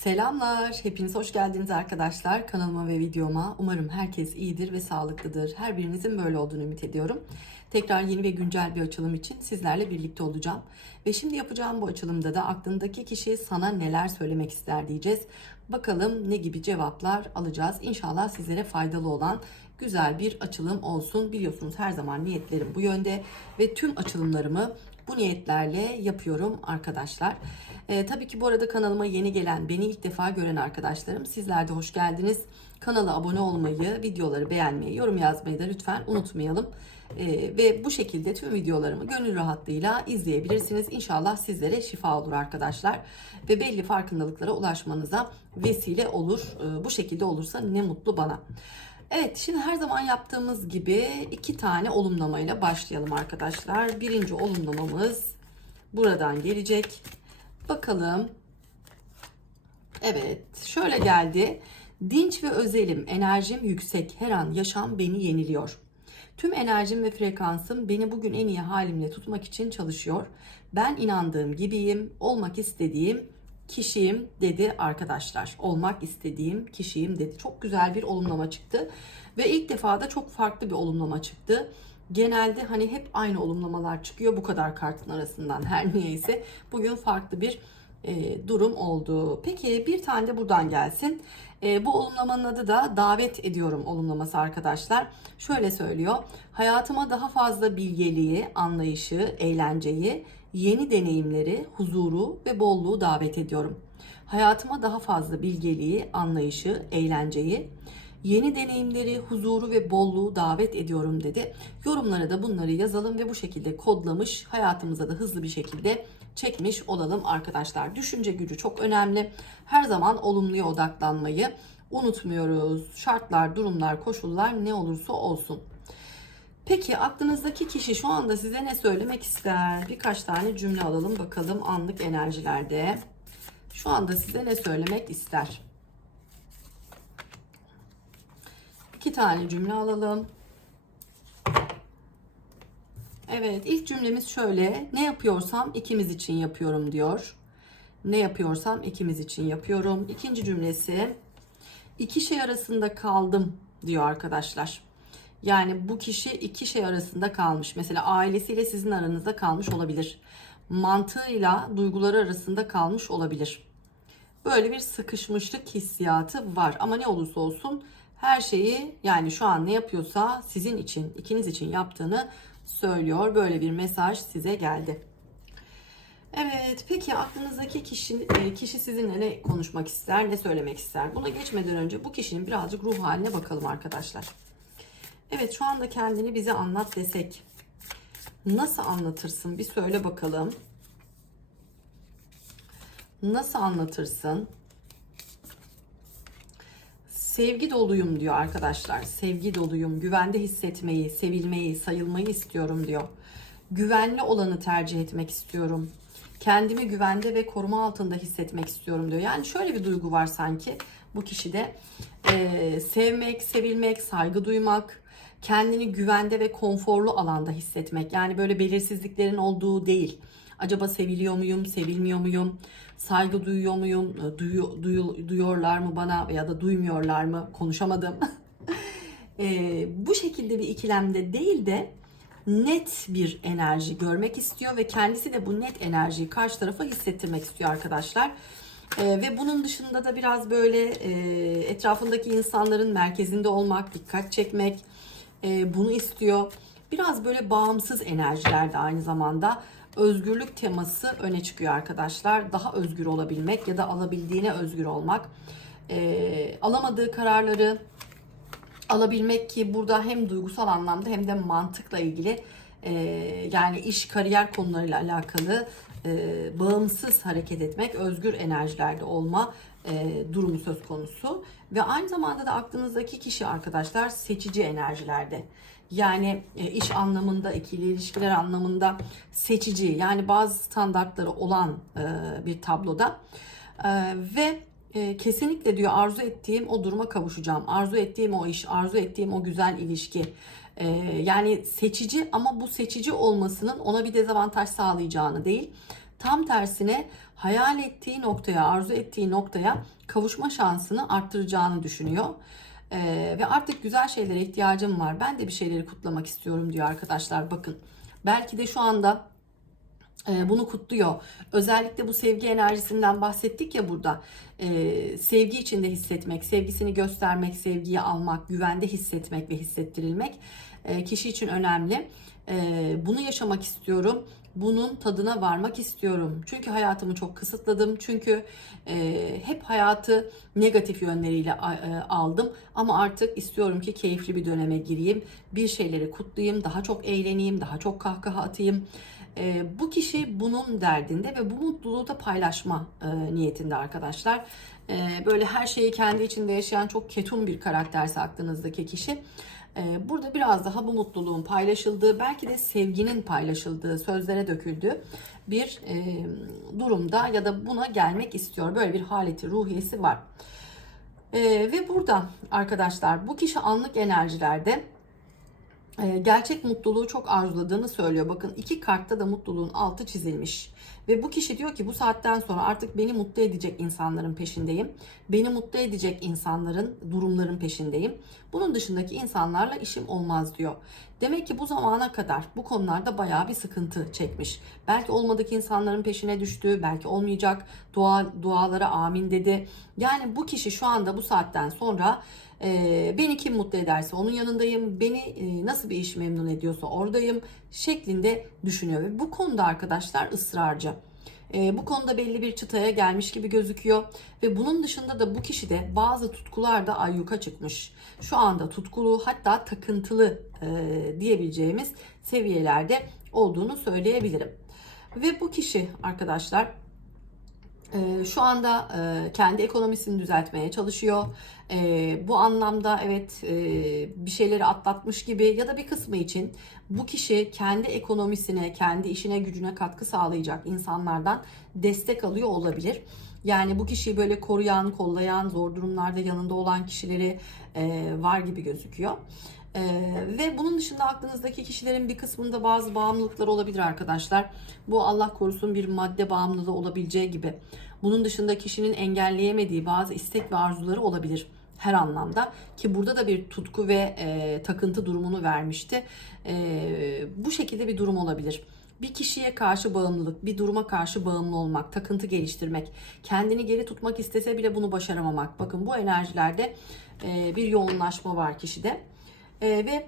Selamlar, hepiniz hoş geldiniz arkadaşlar kanalıma ve videoma. Umarım herkes iyidir ve sağlıklıdır. Her birinizin böyle olduğunu ümit ediyorum. Tekrar yeni ve güncel bir açılım için sizlerle birlikte olacağım. Ve şimdi yapacağım bu açılımda da aklındaki kişi sana neler söylemek ister diyeceğiz. Bakalım ne gibi cevaplar alacağız. İnşallah sizlere faydalı olan güzel bir açılım olsun. Biliyorsunuz her zaman niyetlerim bu yönde ve tüm açılımlarımı bu niyetlerle yapıyorum arkadaşlar. Ee, tabii ki bu arada kanalıma yeni gelen, beni ilk defa gören arkadaşlarım sizler de hoş geldiniz. Kanala abone olmayı, videoları beğenmeyi, yorum yazmayı da lütfen unutmayalım. Ee, ve bu şekilde tüm videolarımı gönül rahatlığıyla izleyebilirsiniz. İnşallah sizlere şifa olur arkadaşlar. Ve belli farkındalıklara ulaşmanıza vesile olur. Ee, bu şekilde olursa ne mutlu bana. Evet şimdi her zaman yaptığımız gibi iki tane olumlamayla başlayalım arkadaşlar. Birinci olumlamamız buradan gelecek. Bakalım. Evet şöyle geldi. Dinç ve özelim, enerjim yüksek, her an yaşam beni yeniliyor. Tüm enerjim ve frekansım beni bugün en iyi halimle tutmak için çalışıyor. Ben inandığım gibiyim, olmak istediğim kişiyim dedi arkadaşlar. Olmak istediğim kişiyim dedi. Çok güzel bir olumlama çıktı. Ve ilk defa da çok farklı bir olumlama çıktı. Genelde hani hep aynı olumlamalar çıkıyor bu kadar kartın arasından her niyeyse. Bugün farklı bir e, durum oldu. Peki bir tane de buradan gelsin. E, bu olumlamanın adı da davet ediyorum olumlaması arkadaşlar. Şöyle söylüyor. Hayatıma daha fazla bilgeliği, anlayışı, eğlenceyi, yeni deneyimleri, huzuru ve bolluğu davet ediyorum. Hayatıma daha fazla bilgeliği, anlayışı, eğlenceyi, yeni deneyimleri, huzuru ve bolluğu davet ediyorum dedi. Yorumlara da bunları yazalım ve bu şekilde kodlamış, hayatımıza da hızlı bir şekilde çekmiş olalım arkadaşlar. Düşünce gücü çok önemli. Her zaman olumluya odaklanmayı unutmuyoruz. Şartlar, durumlar, koşullar ne olursa olsun. Peki aklınızdaki kişi şu anda size ne söylemek ister? Birkaç tane cümle alalım bakalım anlık enerjilerde. Şu anda size ne söylemek ister? İki tane cümle alalım. Evet ilk cümlemiz şöyle. Ne yapıyorsam ikimiz için yapıyorum diyor. Ne yapıyorsam ikimiz için yapıyorum. İkinci cümlesi iki şey arasında kaldım diyor arkadaşlar. Yani bu kişi iki şey arasında kalmış. Mesela ailesiyle sizin aranızda kalmış olabilir. Mantığıyla duyguları arasında kalmış olabilir. Böyle bir sıkışmışlık hissiyatı var. Ama ne olursa olsun her şeyi yani şu an ne yapıyorsa sizin için, ikiniz için yaptığını söylüyor. Böyle bir mesaj size geldi. Evet, peki aklınızdaki kişi, e, kişi sizinle ne konuşmak ister, ne söylemek ister? Buna geçmeden önce bu kişinin birazcık ruh haline bakalım arkadaşlar. Evet, şu anda kendini bize anlat desek. Nasıl anlatırsın? Bir söyle bakalım. Nasıl anlatırsın? Sevgi doluyum diyor arkadaşlar. Sevgi doluyum. Güvende hissetmeyi, sevilmeyi, sayılmayı istiyorum diyor. Güvenli olanı tercih etmek istiyorum. Kendimi güvende ve koruma altında hissetmek istiyorum diyor. Yani şöyle bir duygu var sanki bu kişide. Ee, sevmek, sevilmek, saygı duymak, kendini güvende ve konforlu alanda hissetmek. Yani böyle belirsizliklerin olduğu değil. Acaba seviliyor muyum, sevilmiyor muyum? Saygı duyuyor muyum? Duyu, duyu, duyuyorlar mı bana veya da duymuyorlar mı? Konuşamadım. e, bu şekilde bir ikilemde değil de net bir enerji görmek istiyor ve kendisi de bu net enerjiyi karşı tarafa hissettirmek istiyor arkadaşlar. Ee, ve bunun dışında da biraz böyle e, etrafındaki insanların merkezinde olmak, dikkat çekmek e, bunu istiyor. Biraz böyle bağımsız enerjilerde aynı zamanda özgürlük teması öne çıkıyor arkadaşlar. Daha özgür olabilmek ya da alabildiğine özgür olmak. E, alamadığı kararları alabilmek ki burada hem duygusal anlamda hem de mantıkla ilgili e, yani iş kariyer konularıyla alakalı e, bağımsız hareket etmek, özgür enerjilerde olma e, durumu söz konusu. Ve aynı zamanda da aklınızdaki kişi arkadaşlar seçici enerjilerde. Yani e, iş anlamında, ikili ilişkiler anlamında seçici yani bazı standartları olan e, bir tabloda. Ve kesinlikle diyor arzu ettiğim o duruma kavuşacağım. Arzu ettiğim o iş, arzu ettiğim o güzel ilişki. Yani seçici ama bu seçici olmasının ona bir dezavantaj sağlayacağını değil. Tam tersine hayal ettiği noktaya, arzu ettiği noktaya kavuşma şansını arttıracağını düşünüyor. Ee, ve artık güzel şeylere ihtiyacım var. Ben de bir şeyleri kutlamak istiyorum diyor arkadaşlar. Bakın belki de şu anda e, bunu kutluyor. Özellikle bu sevgi enerjisinden bahsettik ya burada. E, sevgi içinde hissetmek, sevgisini göstermek, sevgiyi almak, güvende hissetmek ve hissettirilmek e, kişi için önemli. E, bunu yaşamak istiyorum. Bunun tadına varmak istiyorum. Çünkü hayatımı çok kısıtladım. Çünkü e, hep hayatı negatif yönleriyle e, aldım. Ama artık istiyorum ki keyifli bir döneme gireyim. Bir şeyleri kutlayayım, daha çok eğleneyim, daha çok kahkaha atayım. E, bu kişi bunun derdinde ve bu mutluluğu da paylaşma e, niyetinde arkadaşlar. E, böyle her şeyi kendi içinde yaşayan çok ketum bir karakterse aklınızdaki kişi. E, burada biraz daha bu mutluluğun paylaşıldığı, belki de sevginin paylaşıldığı, sözlere döküldüğü bir e, durumda ya da buna gelmek istiyor. Böyle bir haleti, ruhiyesi var. E, ve burada arkadaşlar bu kişi anlık enerjilerde e, gerçek mutluluğu çok arzuladığını söylüyor. Bakın iki kartta da mutluluğun altı çizilmiş. Ve bu kişi diyor ki bu saatten sonra artık beni mutlu edecek insanların peşindeyim. Beni mutlu edecek insanların, durumların peşindeyim. Bunun dışındaki insanlarla işim olmaz diyor. Demek ki bu zamana kadar bu konularda bayağı bir sıkıntı çekmiş. Belki olmadık insanların peşine düştü, belki olmayacak dua, dualara amin dedi. Yani bu kişi şu anda bu saatten sonra e, beni kim mutlu ederse onun yanındayım, beni e, nasıl bir iş memnun ediyorsa oradayım şeklinde düşünüyor. Ve bu konuda arkadaşlar ısrarcı. E, bu konuda belli bir çıtaya gelmiş gibi gözüküyor. Ve bunun dışında da bu kişide bazı tutkular da ayyuka çıkmış. Şu anda tutkulu hatta takıntılı e, diyebileceğimiz seviyelerde olduğunu söyleyebilirim. Ve bu kişi arkadaşlar şu anda e, kendi ekonomisini düzeltmeye çalışıyor. E, bu anlamda evet bir şeyleri atlatmış gibi ya da bir kısmı için bu kişi kendi ekonomisine, kendi işine gücüne katkı sağlayacak insanlardan destek alıyor olabilir. Yani bu kişiyi böyle koruyan, kollayan, zor durumlarda yanında olan kişileri var gibi gözüküyor. Ee, ve bunun dışında aklınızdaki kişilerin bir kısmında bazı bağımlılıklar olabilir arkadaşlar. Bu Allah korusun bir madde bağımlılığı olabileceği gibi. Bunun dışında kişinin engelleyemediği bazı istek ve arzuları olabilir her anlamda ki burada da bir tutku ve e, takıntı durumunu vermişti. E, bu şekilde bir durum olabilir. Bir kişiye karşı bağımlılık, bir duruma karşı bağımlı olmak, takıntı geliştirmek, kendini geri tutmak istese bile bunu başaramamak. Bakın bu enerjilerde e, bir yoğunlaşma var kişide. E, ve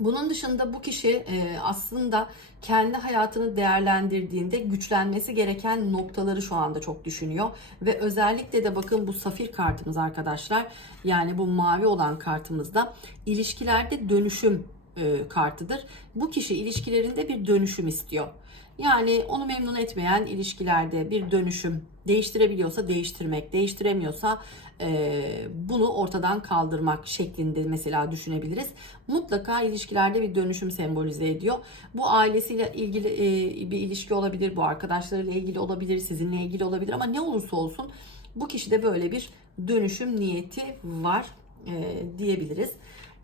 bunun dışında bu kişi e, aslında kendi hayatını değerlendirdiğinde güçlenmesi gereken noktaları şu anda çok düşünüyor. Ve özellikle de bakın bu safir kartımız arkadaşlar yani bu mavi olan kartımızda ilişkilerde dönüşüm e, kartıdır. Bu kişi ilişkilerinde bir dönüşüm istiyor. Yani onu memnun etmeyen ilişkilerde bir dönüşüm değiştirebiliyorsa değiştirmek, değiştiremiyorsa bunu ortadan kaldırmak şeklinde mesela düşünebiliriz. Mutlaka ilişkilerde bir dönüşüm sembolize ediyor. Bu ailesiyle ilgili e, bir ilişki olabilir, bu arkadaşlarıyla ilgili olabilir, sizinle ilgili olabilir ama ne olursa olsun bu kişide böyle bir dönüşüm niyeti var e, diyebiliriz.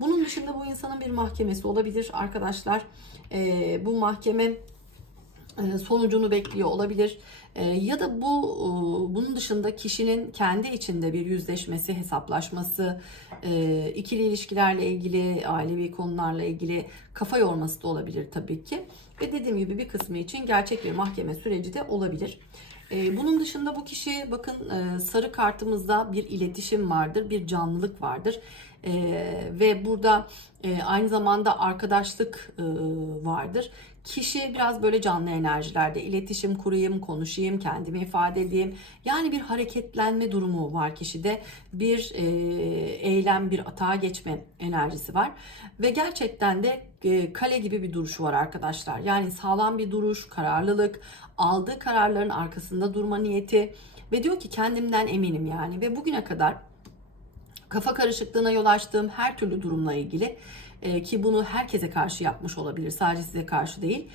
Bunun dışında bu insanın bir mahkemesi olabilir arkadaşlar. E, bu mahkeme e, sonucunu bekliyor olabilir. E, ya da bu e, bunun dışında kişinin kendi içinde bir yüzleşmesi, hesaplaşması, ikili ilişkilerle ilgili, ailevi konularla ilgili kafa yorması da olabilir tabii ki. Ve dediğim gibi bir kısmı için gerçek bir mahkeme süreci de olabilir. Bunun dışında bu kişi bakın sarı kartımızda bir iletişim vardır, bir canlılık vardır. ve burada aynı zamanda arkadaşlık vardır kişi biraz böyle canlı enerjilerde iletişim kurayım, konuşayım, kendimi ifade edeyim. Yani bir hareketlenme durumu var kişide. Bir e, eylem, bir atağa geçme enerjisi var. Ve gerçekten de e, kale gibi bir duruşu var arkadaşlar. Yani sağlam bir duruş, kararlılık, aldığı kararların arkasında durma niyeti ve diyor ki kendimden eminim yani ve bugüne kadar kafa karışıklığına yol açtığım her türlü durumla ilgili e, ki bunu herkese karşı yapmış olabilir sadece size karşı değil.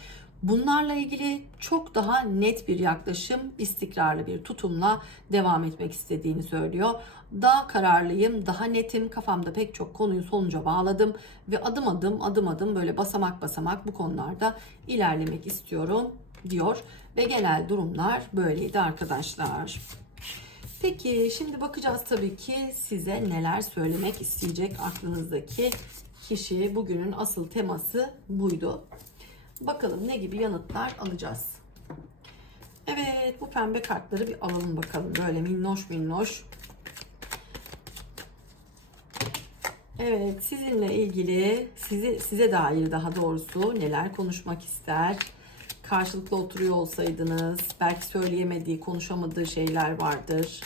Bunlarla ilgili çok daha net bir yaklaşım, istikrarlı bir tutumla devam etmek istediğini söylüyor. Daha kararlıyım, daha netim, kafamda pek çok konuyu sonuca bağladım ve adım adım adım adım böyle basamak basamak bu konularda ilerlemek istiyorum diyor. Ve genel durumlar böyleydi arkadaşlar. Peki şimdi bakacağız tabii ki size neler söylemek isteyecek aklınızdaki kişi. Bugünün asıl teması buydu. Bakalım ne gibi yanıtlar alacağız. Evet bu pembe kartları bir alalım bakalım. Böyle minnoş minnoş. Evet sizinle ilgili size, size dair daha doğrusu neler konuşmak ister? Karşılıklı oturuyor olsaydınız belki söyleyemediği, konuşamadığı şeyler vardır.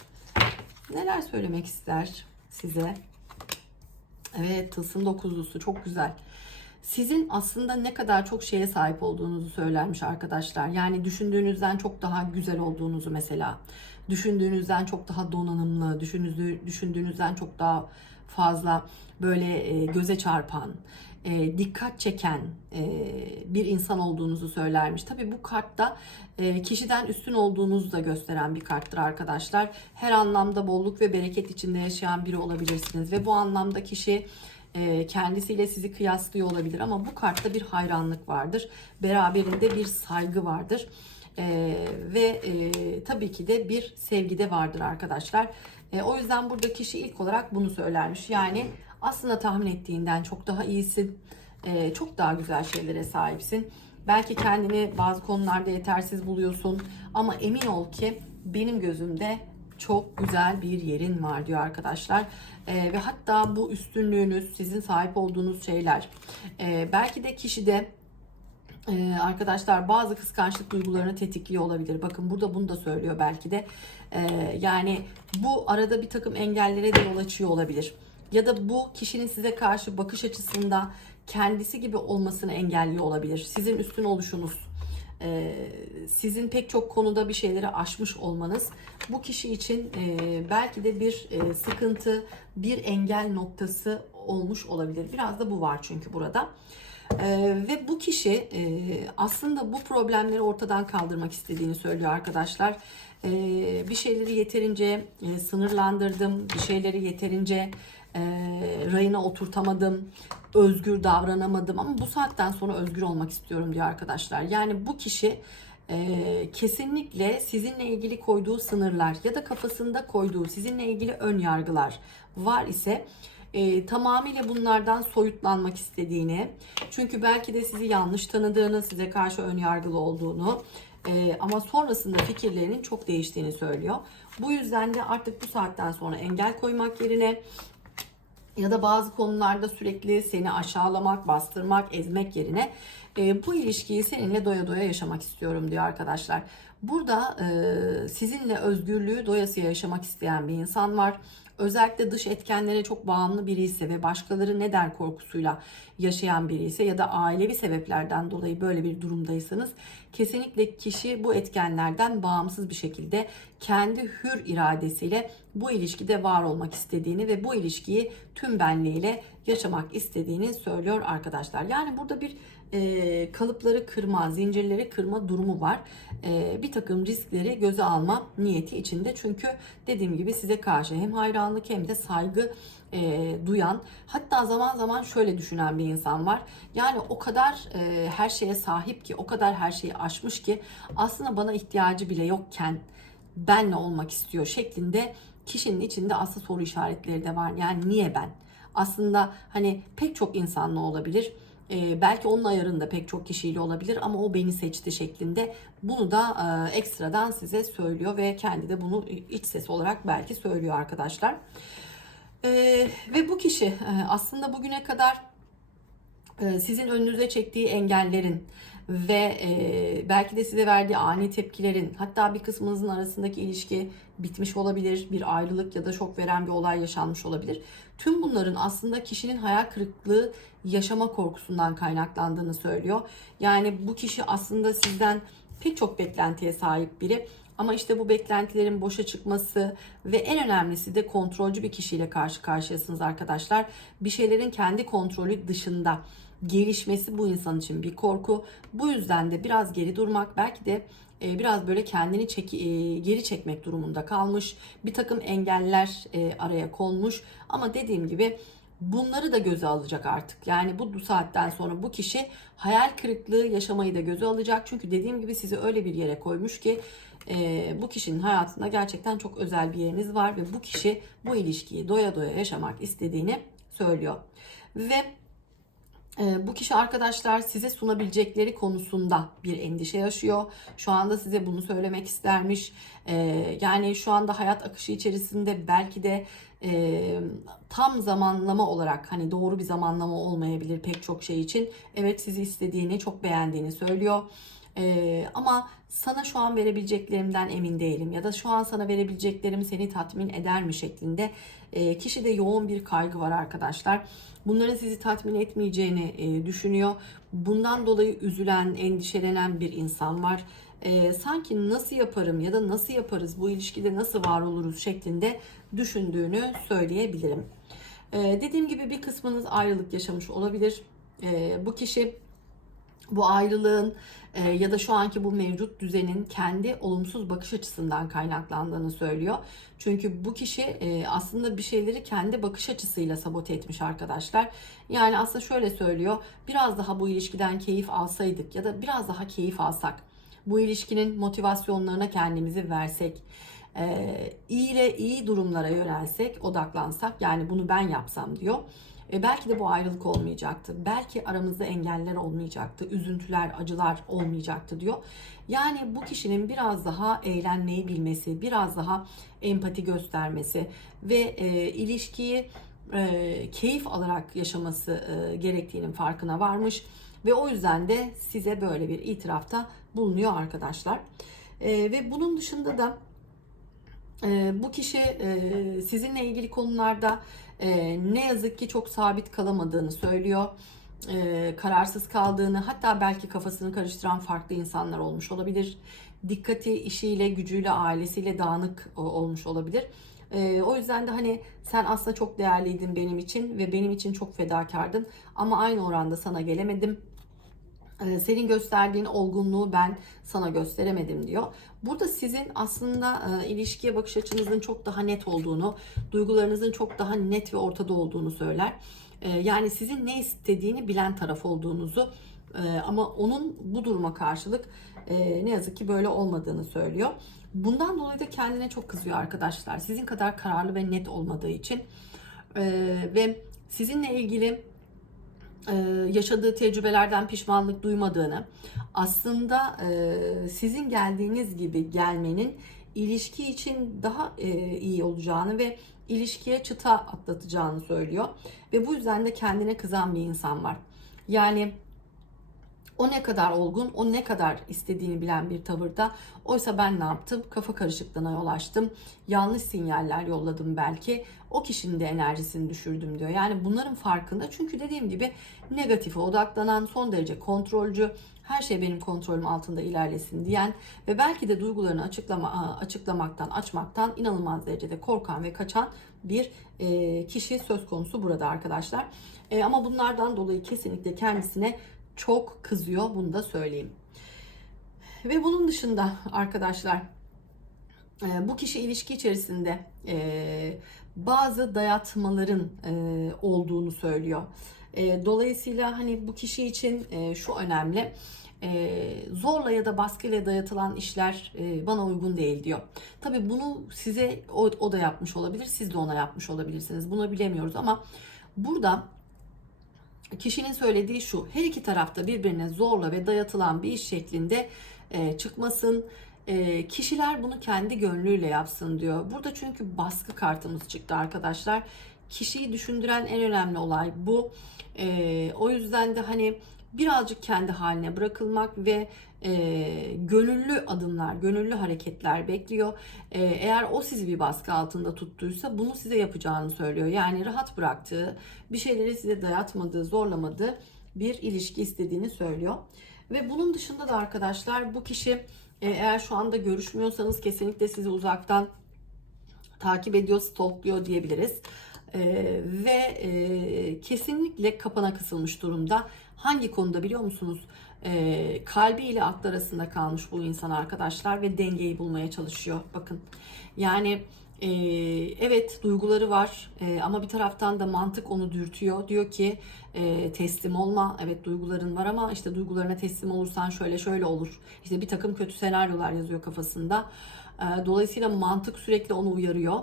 Neler söylemek ister size? Evet tılsım dokuzlusu çok güzel. Sizin aslında ne kadar çok şeye sahip olduğunuzu söylermiş arkadaşlar. Yani düşündüğünüzden çok daha güzel olduğunuzu mesela. Düşündüğünüzden çok daha donanımlı, düşündüğünüzden çok daha fazla böyle e, göze çarpan, e, dikkat çeken e, bir insan olduğunuzu söylermiş. Tabii bu kartta e, kişiden üstün olduğunuzu da gösteren bir karttır arkadaşlar. Her anlamda bolluk ve bereket içinde yaşayan biri olabilirsiniz ve bu anlamda kişi e, kendisiyle sizi kıyaslıyor olabilir ama bu kartta bir hayranlık vardır. Beraberinde bir saygı vardır. E, ve e, tabii ki de bir sevgi de vardır arkadaşlar. E, o yüzden burada kişi ilk olarak bunu söylermiş. Yani aslında tahmin ettiğinden çok daha iyisin. E, çok daha güzel şeylere sahipsin. Belki kendini bazı konularda yetersiz buluyorsun ama emin ol ki benim gözümde çok güzel bir yerin var diyor arkadaşlar. Ee, ve hatta bu üstünlüğünüz, sizin sahip olduğunuz şeyler, e, belki de kişide ee, arkadaşlar bazı kıskançlık duygularını tetikliyor olabilir. Bakın burada bunu da söylüyor belki de. Ee, yani bu arada bir takım engellere de yol açıyor olabilir. Ya da bu kişinin size karşı bakış açısında kendisi gibi olmasını engelliyor olabilir. Sizin üstün oluşunuz, e, sizin pek çok konuda bir şeyleri aşmış olmanız bu kişi için e, belki de bir e, sıkıntı, bir engel noktası olmuş olabilir. Biraz da bu var çünkü burada. Ee, ve bu kişi e, aslında bu problemleri ortadan kaldırmak istediğini söylüyor arkadaşlar. Ee, bir şeyleri yeterince e, sınırlandırdım, bir şeyleri yeterince e, rayına oturtamadım, özgür davranamadım ama bu saatten sonra özgür olmak istiyorum diyor arkadaşlar. Yani bu kişi e, kesinlikle sizinle ilgili koyduğu sınırlar ya da kafasında koyduğu sizinle ilgili ön yargılar var ise e, tamamıyla bunlardan soyutlanmak istediğini, çünkü belki de sizi yanlış tanıdığını, size karşı ön yargılı olduğunu e, ama sonrasında fikirlerinin çok değiştiğini söylüyor. Bu yüzden de artık bu saatten sonra engel koymak yerine ya da bazı konularda sürekli seni aşağılamak, bastırmak, ezmek yerine e, bu ilişkiyi seninle doya doya yaşamak istiyorum diyor arkadaşlar. Burada e, sizinle özgürlüğü doyasıya yaşamak isteyen bir insan var. Özellikle dış etkenlere çok bağımlı biri ise ve başkaları ne der korkusuyla yaşayan biri ise ya da ailevi sebeplerden dolayı böyle bir durumdaysanız kesinlikle kişi bu etkenlerden bağımsız bir şekilde kendi hür iradesiyle bu ilişkide var olmak istediğini ve bu ilişkiyi tüm benliğiyle yaşamak istediğini söylüyor arkadaşlar. Yani burada bir e, kalıpları kırma, zincirleri kırma durumu var. E, bir takım riskleri göze alma niyeti içinde. Çünkü dediğim gibi size karşı hem hayranlık hem de saygı e, duyan hatta zaman zaman şöyle düşünen bir insan var. Yani o kadar e, her şeye sahip ki, o kadar her şeyi aşmış ki aslında bana ihtiyacı bile yokken benle olmak istiyor şeklinde kişinin içinde aslında soru işaretleri de var. Yani niye ben? Aslında hani pek çok insanla olabilir. Ee, belki onun ayarında pek çok kişiyle olabilir ama o beni seçti şeklinde bunu da e, ekstradan size söylüyor ve kendi de bunu iç ses olarak belki söylüyor arkadaşlar. Ee, ve bu kişi e, aslında bugüne kadar e, sizin önünüze çektiği engellerin ve e, belki de size verdiği ani tepkilerin hatta bir kısmınızın arasındaki ilişki bitmiş olabilir, bir ayrılık ya da şok veren bir olay yaşanmış olabilir. Tüm bunların aslında kişinin hayal kırıklığı yaşama korkusundan kaynaklandığını söylüyor. Yani bu kişi aslında sizden pek çok beklentiye sahip biri. Ama işte bu beklentilerin boşa çıkması ve en önemlisi de kontrolcü bir kişiyle karşı karşıyasınız arkadaşlar. Bir şeylerin kendi kontrolü dışında gelişmesi bu insan için bir korku. Bu yüzden de biraz geri durmak belki de e, biraz böyle kendini çek, e, geri çekmek durumunda kalmış. Bir takım engeller e, araya konmuş. Ama dediğim gibi bunları da göze alacak artık. Yani bu, bu saatten sonra bu kişi hayal kırıklığı yaşamayı da göze alacak. Çünkü dediğim gibi sizi öyle bir yere koymuş ki bu kişinin hayatında gerçekten çok özel bir yeriniz var ve bu kişi bu ilişkiyi doya doya yaşamak istediğini söylüyor. Ve bu kişi arkadaşlar size sunabilecekleri konusunda bir endişe yaşıyor. Şu anda size bunu söylemek istermiş. E, yani şu anda hayat akışı içerisinde belki de e, tam zamanlama olarak hani doğru bir zamanlama olmayabilir pek çok şey için. Evet sizi istediğini, çok beğendiğini söylüyor. Ee, ama sana şu an verebileceklerimden emin değilim ya da şu an sana verebileceklerim seni tatmin eder mi şeklinde e, kişide yoğun bir kaygı var arkadaşlar. Bunların sizi tatmin etmeyeceğini e, düşünüyor. Bundan dolayı üzülen, endişelenen bir insan var. E, sanki nasıl yaparım ya da nasıl yaparız bu ilişkide nasıl var oluruz şeklinde düşündüğünü söyleyebilirim. E, dediğim gibi bir kısmınız ayrılık yaşamış olabilir. E, bu kişi bu ayrılığın e, ya da şu anki bu mevcut düzenin kendi olumsuz bakış açısından kaynaklandığını söylüyor. Çünkü bu kişi e, aslında bir şeyleri kendi bakış açısıyla sabote etmiş arkadaşlar. Yani aslında şöyle söylüyor. Biraz daha bu ilişkiden keyif alsaydık ya da biraz daha keyif alsak. Bu ilişkinin motivasyonlarına kendimizi versek. E, iyi ile iyi durumlara yönelsek, odaklansak yani bunu ben yapsam diyor. E, belki de bu ayrılık olmayacaktı. Belki aramızda engeller olmayacaktı. Üzüntüler, acılar olmayacaktı diyor. Yani bu kişinin biraz daha eğlenmeyi bilmesi, biraz daha empati göstermesi ve e, ilişkiyi e, keyif alarak yaşaması e, gerektiğinin farkına varmış. Ve o yüzden de size böyle bir itirafta bulunuyor arkadaşlar. E, ve bunun dışında da e, bu kişi e, sizinle ilgili konularda e, ne yazık ki çok sabit kalamadığını söylüyor. E, kararsız kaldığını hatta belki kafasını karıştıran farklı insanlar olmuş olabilir. Dikkati işiyle, gücüyle, ailesiyle dağınık e, olmuş olabilir. E, o yüzden de hani sen aslında çok değerliydin benim için ve benim için çok fedakardın ama aynı oranda sana gelemedim ee, senin gösterdiğin olgunluğu ben sana gösteremedim diyor. Burada sizin aslında e, ilişkiye bakış açınızın çok daha net olduğunu, duygularınızın çok daha net ve ortada olduğunu söyler. E, yani sizin ne istediğini bilen taraf olduğunuzu e, ama onun bu duruma karşılık e, ne yazık ki böyle olmadığını söylüyor. Bundan dolayı da kendine çok kızıyor arkadaşlar. Sizin kadar kararlı ve net olmadığı için e, ve sizinle ilgili e, yaşadığı tecrübelerden pişmanlık duymadığını, aslında e, sizin geldiğiniz gibi gelmenin ilişki için daha e, iyi olacağını ve ilişkiye çıta atlatacağını söylüyor. Ve bu yüzden de kendine kızan bir insan var. Yani o ne kadar olgun, o ne kadar istediğini bilen bir tavırda. Oysa ben ne yaptım? Kafa karışıklığına yol açtım. Yanlış sinyaller yolladım belki. O kişinin de enerjisini düşürdüm diyor. Yani bunların farkında. Çünkü dediğim gibi negatife odaklanan, son derece kontrolcü, her şey benim kontrolüm altında ilerlesin diyen ve belki de duygularını açıklama, açıklamaktan, açmaktan inanılmaz derecede korkan ve kaçan bir e, kişi söz konusu burada arkadaşlar. E, ama bunlardan dolayı kesinlikle kendisine çok kızıyor bunu da söyleyeyim. Ve bunun dışında arkadaşlar e, bu kişi ilişki içerisinde e, bazı dayatmaların e, olduğunu söylüyor. Dolayısıyla hani bu kişi için şu önemli. zorla ya da baskıyla dayatılan işler bana uygun değil diyor. Tabi bunu size o da yapmış olabilir, siz de ona yapmış olabilirsiniz. Bunu bilemiyoruz ama burada kişinin söylediği şu. Her iki tarafta birbirine zorla ve dayatılan bir iş şeklinde e, çıkmasın. E, kişiler bunu kendi gönlüyle yapsın diyor. Burada çünkü baskı kartımız çıktı arkadaşlar. Kişiyi düşündüren en önemli olay bu. E, o yüzden de hani birazcık kendi haline bırakılmak ve e, gönüllü adımlar, gönüllü hareketler bekliyor. E, eğer o sizi bir baskı altında tuttuysa bunu size yapacağını söylüyor. Yani rahat bıraktığı, bir şeyleri size dayatmadığı, zorlamadığı bir ilişki istediğini söylüyor. Ve bunun dışında da arkadaşlar bu kişi e, eğer şu anda görüşmüyorsanız kesinlikle sizi uzaktan takip ediyor, stalkluyor diyebiliriz. Ee, ve e, kesinlikle kapana kısılmış durumda. Hangi konuda biliyor musunuz? Ee, kalbi ile aklı arasında kalmış bu insan arkadaşlar ve dengeyi bulmaya çalışıyor. Bakın yani Ee, evet duyguları var Ee, ama bir taraftan da mantık onu dürtüyor. Diyor ki e, teslim olma. Evet duyguların var ama işte duygularına teslim olursan şöyle şöyle olur. İşte bir takım kötü senaryolar yazıyor kafasında. Ee, dolayısıyla mantık sürekli onu uyarıyor.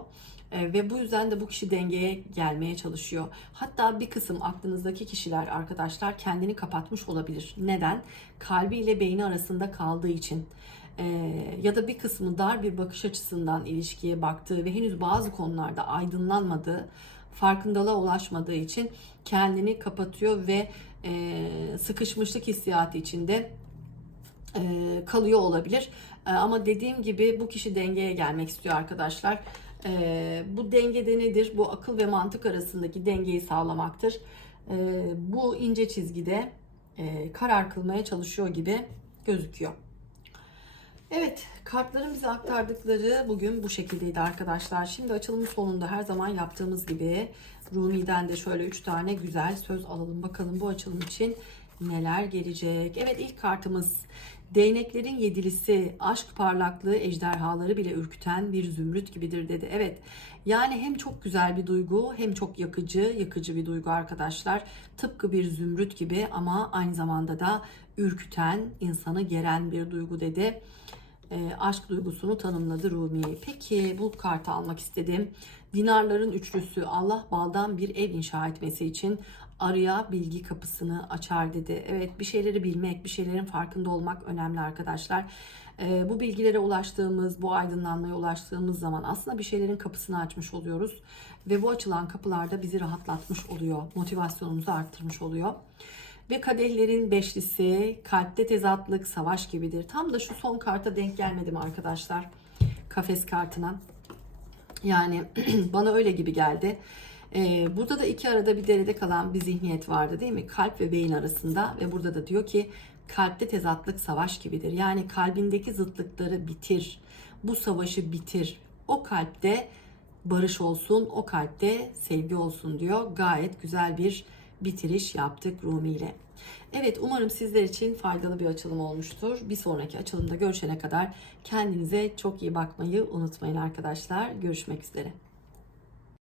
Ee, ve bu yüzden de bu kişi dengeye gelmeye çalışıyor. Hatta bir kısım aklınızdaki kişiler arkadaşlar kendini kapatmış olabilir. Neden? Kalbi ile beyni arasında kaldığı için. Ee, ya da bir kısmı dar bir bakış açısından ilişkiye baktığı ve henüz bazı konularda aydınlanmadığı, farkındalığa ulaşmadığı için kendini kapatıyor ve e, sıkışmışlık hissiyatı içinde e, kalıyor olabilir. E, ama dediğim gibi bu kişi dengeye gelmek istiyor arkadaşlar. E, bu dengede nedir? Bu akıl ve mantık arasındaki dengeyi sağlamaktır. E, bu ince çizgide e, karar kılmaya çalışıyor gibi gözüküyor. Evet, kartların bize aktardıkları bugün bu şekildeydi arkadaşlar. Şimdi açılımın sonunda her zaman yaptığımız gibi Rumi'den de şöyle 3 tane güzel söz alalım. Bakalım bu açılım için neler gelecek. Evet ilk kartımız değneklerin yedilisi, aşk parlaklığı ejderhaları bile ürküten bir zümrüt gibidir dedi. Evet yani hem çok güzel bir duygu hem çok yakıcı, yakıcı bir duygu arkadaşlar. Tıpkı bir zümrüt gibi ama aynı zamanda da ürküten, insanı geren bir duygu dedi e, aşk duygusunu tanımladı Rumi. Peki bu kartı almak istedim. Dinarların üçlüsü Allah baldan bir ev inşa etmesi için araya bilgi kapısını açar dedi. Evet bir şeyleri bilmek, bir şeylerin farkında olmak önemli arkadaşlar. E, bu bilgilere ulaştığımız, bu aydınlanmaya ulaştığımız zaman aslında bir şeylerin kapısını açmış oluyoruz. Ve bu açılan kapılarda bizi rahatlatmış oluyor. Motivasyonumuzu arttırmış oluyor. Ve kadehlerin beşlisi kalpte tezatlık savaş gibidir. Tam da şu son karta denk gelmedim arkadaşlar. Kafes kartına. Yani bana öyle gibi geldi. Ee, burada da iki arada bir derede kalan bir zihniyet vardı değil mi? Kalp ve beyin arasında ve burada da diyor ki kalpte tezatlık savaş gibidir. Yani kalbindeki zıtlıkları bitir. Bu savaşı bitir. O kalpte barış olsun, o kalpte sevgi olsun diyor. Gayet güzel bir bitiriş yaptık Rumi ile. Evet umarım sizler için faydalı bir açılım olmuştur. Bir sonraki açılımda görüşene kadar kendinize çok iyi bakmayı unutmayın arkadaşlar. Görüşmek üzere.